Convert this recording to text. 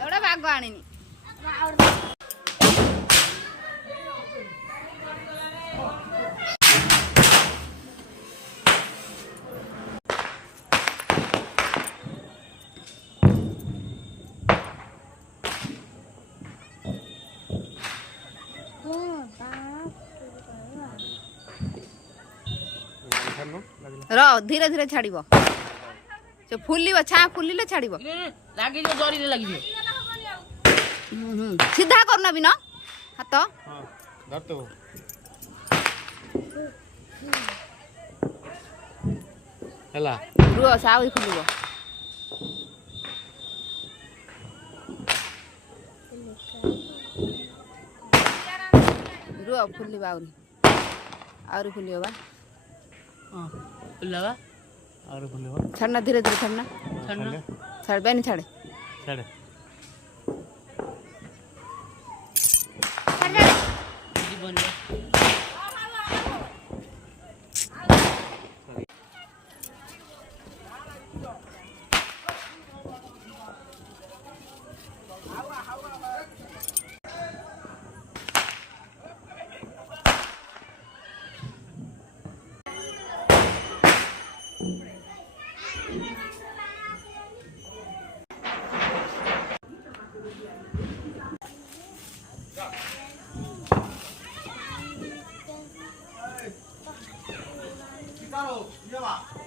एवढा भाग आणि र धीरे धीरे छाड़ फुल छा फुल छाड़ सीधा करना भी ना हाथ रुह साव फुल रुह फुल आहरी फुल छाड़ना धीरे धीरे छाड़ना छाड़ बेनी छाड़े 이거 봐.